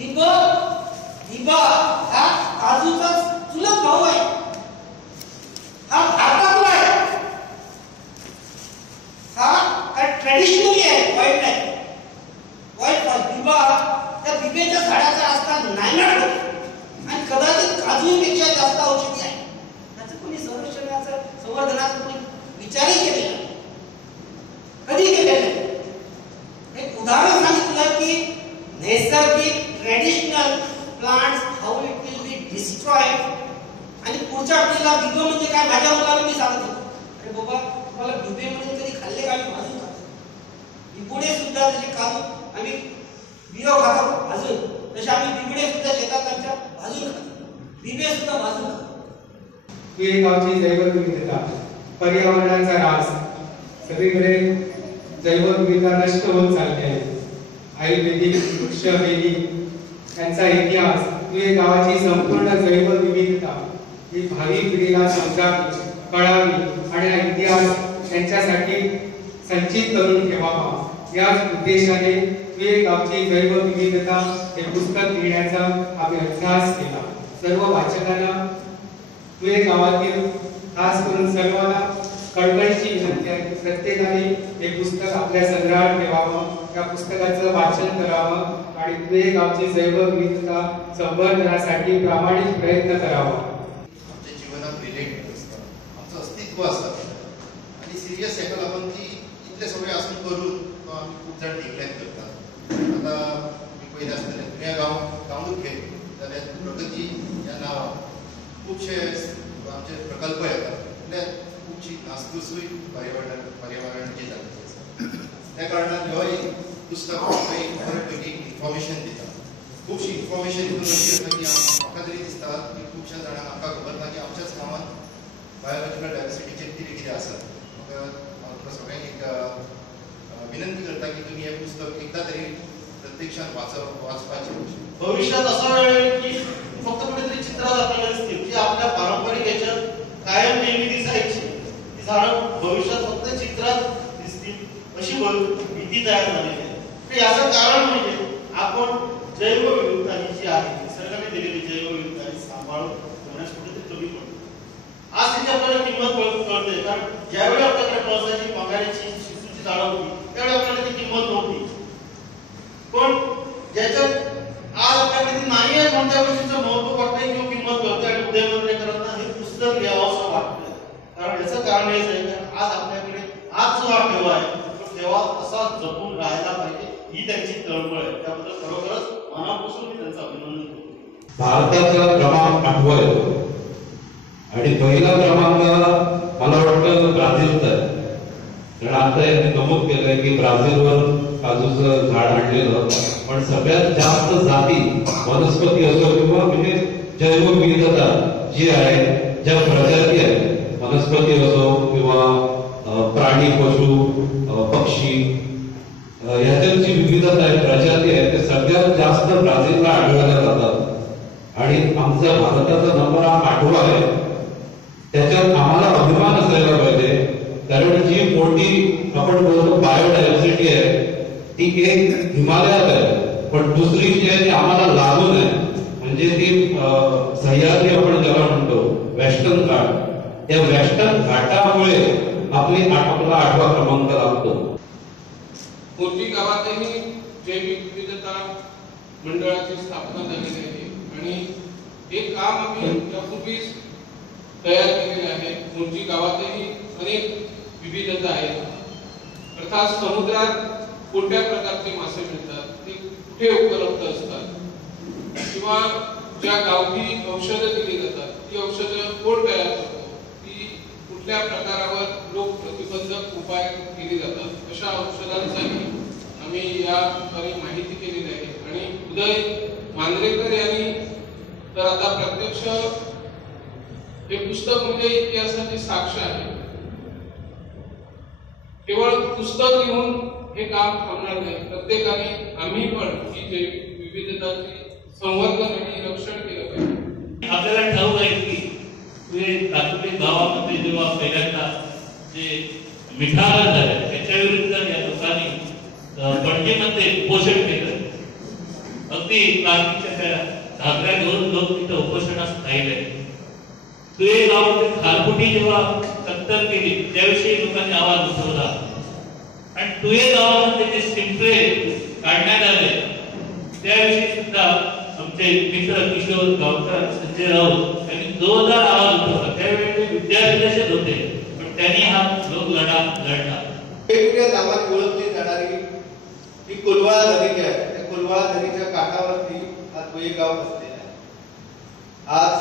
बिबा हा काजूचा चुलत भाऊ आहे, हा भारतातला आहे, हा ट्रेडिशनली आहे, वाईट नाही. वाईट बिबा त्या बिबेच्या झाडाचा रस्ता नायनाट आणि कदाचित काजूपेक्षा जास्त औषधी आहे. त्याचं कोणी संवर्धनाचा कोणी विचारही केलेला कधी केलेलं नाही. एक उदाहरण सांगितलं की नैसर्गिक traditional plants how it will be destroyed. आणि पुढच्या पिढीला बिबे म्हणजे काय, माझ्या मुलाला मी सांगत होतो, अरे बाबा तुम्हाला बिबे म्हणजे कधी खाल्ले का? मी भाजून खातो. बिबुडे सुद्धा जसे काजू आम्ही बियो खातो भाजून, तसे आम्ही बिबुडे सुद्धा शेतात आमच्या भाजून खातो, बिबे सुद्धा भाजून खातो. ही गावची जैवविविधता, पर्यावरणाचा ऱ्हास, सगळीकडे जैवविविधता नष्ट होत चालली आहे. आयुर्वेदिक वृक्षवेली यांचा इतिहास, ही गावाची संपूर्ण जैवविविधता ही भावी पिढीला समजावी, कळावी आणि हा इतिहास यांच्यासाठी संचित करून ठेवावा याच उद्देशाने ही गावची जैवविविधता हे पुस्तक लिहिण्याचा आम्ही अभ्यास केला. सर्व वाचकांना तुळे गावातील खास करून सर्वांना कळकळीची विनंती आहे की प्रत्येकाने हे पुस्तक आपल्या संग्रहात ठेवावं, या पुस्तकाचं वाचन करावं आणि तुळे गावची जैवविविधता संवर्धनासाठी प्रामाणिक प्रयत्न करावा. आमच्या जीवनात रिलेट असतं, आमचं अस्तित्व असतं आणि सिरियस एका आपण की इतले सगळे असून करून आम्ही खूप जण डिक्लेअर करतात. आता मी पहिले असताना तुळे गांवूच घेत जाल्यार प्रगती या नावान खूपशे आमचे प्रकल्प येतात, म्हणजे खूपशी नासधूसय पर्यावरणाची जाल्ली आसा. त्या कारणान ह्यो एक पुस्तक बऱ्यापैकी इन्फॉर्मेशन दिता. खूपशी इन्फॉर्मेशन हितून अशी आसा की म्हाका तरी दिसता की खुबश्या जाणांक आमकां खबर ना की आमच्याच गांवांत बायोलॉजिकल डायवर्सिटीचेर कितें कितें आसा. म्हाका सगळ्यांक एक विनंती करता की तुमी हें पुस्तक एकदा तरी प्रत्यक्षात वाचपाचें. भविष्यात असा वेळ येईल की फक्त कुठेतरी चित्रात आपल्याला दिसतील जी आपल्या पारंपरिक याच्यात कायम नेहमी दिसायची, ती झाडं भविष्यात फक्त चित्रात दिसतील अशी भीती तयार झालेली आहे. तर याचं कारण म्हणजे आपण जैवविविधता ही जी आहे, निसर्गाने दिलेली जैवविविधता ही सांभाळून ठेवण्यास कुठेतरी कमी पडतो. आज त्याची आपल्याला किंमत कळते, कारण ज्यावेळी आपल्याकडे पळसाची, मंगाऱ्याची, शिसूची झाडं होती त्यावेळी आपल्याला ती किंमत नव्हती. पण ज्याच्यात आज आपल्याकडे नाही आहे म्हणून त्या गोष्टीचं महत्व वाटतंय किंवा किंमत कळते आणि उदयमंत्रेकरांना हे पुस्तक लिहावं असं वाटतंय. कारण याचं कारण हेच आहे की आज आपल्याकडे आज जो हा ठेवा आहे तो ठेवा असा जपून राहायला पाहिजे, ही त्यांची तळमळ आहे. त्याबद्दल खरोखरच मनापासून मी त्यांचं अभिनंदन करतो. भारताचा क्रमांक 8वा येतो आणि पहिला क्रमांक मला वाटतं ब्राझीलचा आहे. कारण आता यांनी नमूद केलंय की ब्राझीलवर काजूचं झाड आणलेलं होतं, पण सगळ्यात जास्त जाती वनस्पती असो किंवा म्हणजे जैवविविधता जी आहे, ज्या प्रजाती आहेत, वनस्पती असो किंवा प्राणी, पशु, पक्षी, ह्याच्यात जी विविधता आहे, प्रजाती आहेत, ते सगळ्यात जास्त ब्राझीलला आढळल्या जातात. आणि आमचा भारताचा नंबर हा 8वा आहे. त्याच्यात आम्हाला अभिमान असायला पाहिजे, कारण जी मोठी आपण बोलतो बायोडायव्हर्सिटी आहे ती एक हिमालयात आहे, पण दुसरी जी आहे ती आम्हाला लागून आहे, म्हणजे ती सह्याद्री आपण ज्याला म्हणतो, वेस्टर्न घाट. त्या वेस्टर्न घाटामुळे आपला 8वा क्रमांक लागतो. मोर्जी गावातही जैविक विविधता मंडळाची स्थापना झालेली आहे आणि हे काम आम्ही यापूर्वीच तयार केलेले आहे. मोर्जी गावातही अनेक विविधता आहेत. अर्थात समुद्रात कोणत्या प्रकारचे मासे मिळतात, ते कुठे उपलब्ध असतात, किंवा ज्या गावठी औषधं दिली जातात ती औषधं कोण तयार करतो, ती कुठल्या प्रकारावर रोग प्रतिबंधक उपाय केले जातात, अशा औषधांचाही आम्ही या ठिकाणी माहिती केलेली आहे. आणि उदय मांजरेकर यांनी तर आता प्रत्यक्ष हे पुस्तक म्हणजे इतिहासाची साक्ष आहे. केवळ पुस्तक लिहून हे काम थांबणार नाही, प्रत्येकाने आम्ही पण ही जैविक विविधताची संवर्धन आणि रक्षण केलं पाहिजे. आपल्याला ठाऊक आहे की कातुली गावामध्ये जेव्हा पहिल्यांदा जे मिठागर झाले त्याच्या विरुद्ध या लोकांनी पणजीमध्ये उपोषण केलं. अगदी क्रांतीच्या घागऱ्या घेऊन लोक तिथे उपोषणास राहिले. तुळे गावामध्ये खारफुटी जेव्हा कत्तल केली त्याविषयी लोकांनी आवाज उठवला आणि तुळे गावामध्ये जे शिंपले काढण्यात आले त्याविषयी सुद्धा आमचे मित्र किशोर गावकर, संजय राऊत यांनी जोरदार आवाज उठवला. त्यावेळी ते विद्यार्थी होते पण त्यांनी हा लोक लढा लढला. वेगवेगळ्या नावाने ओळखली जाणारी ही कोलवाळा नदी आहे. त्या कोलवाळा नदीच्या काठावरती हा तुळे गाव बसलेला आहे. आज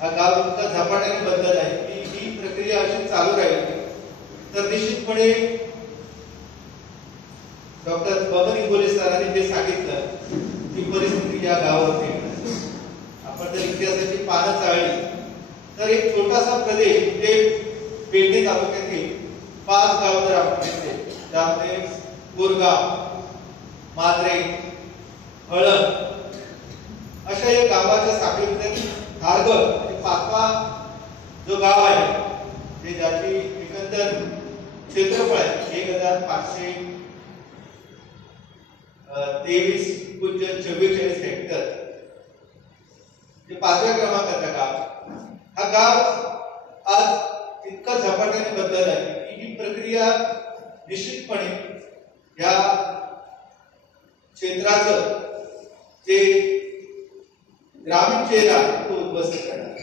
हा गाव इतका झपाट्याने बदलत आहे की ही प्रक्रिया अशी चालू राहिली तर निश्चितपणे डॉक्टर बबन इंगोले सरांनी जे सांगितलं ती परिस्थिती या गावावरती आपण जर इतिहासाची पानं चाळली तर एक छोटासा प्रदेश जे पेडणे तालुक्यातील 5 गाव जर आपण घेतले त्यामध्ये बोरगाव, मांजरे, हळद अशा या गावाच्या साखळीमध्ये धारगड पाचवा जो गाव आहे ते ज्याची एकंदर क्षेत्रफळ आहे 1523.44 हेक्टर जे 5व्या क्रमांकाचा गाव. हा गाव आज इतका झपाट्याने बदलत आहे की ही प्रक्रिया निश्चितपणे या क्षेत्राचं जे ग्रामीण चेहरा तो उद्ध्वस्त करणार.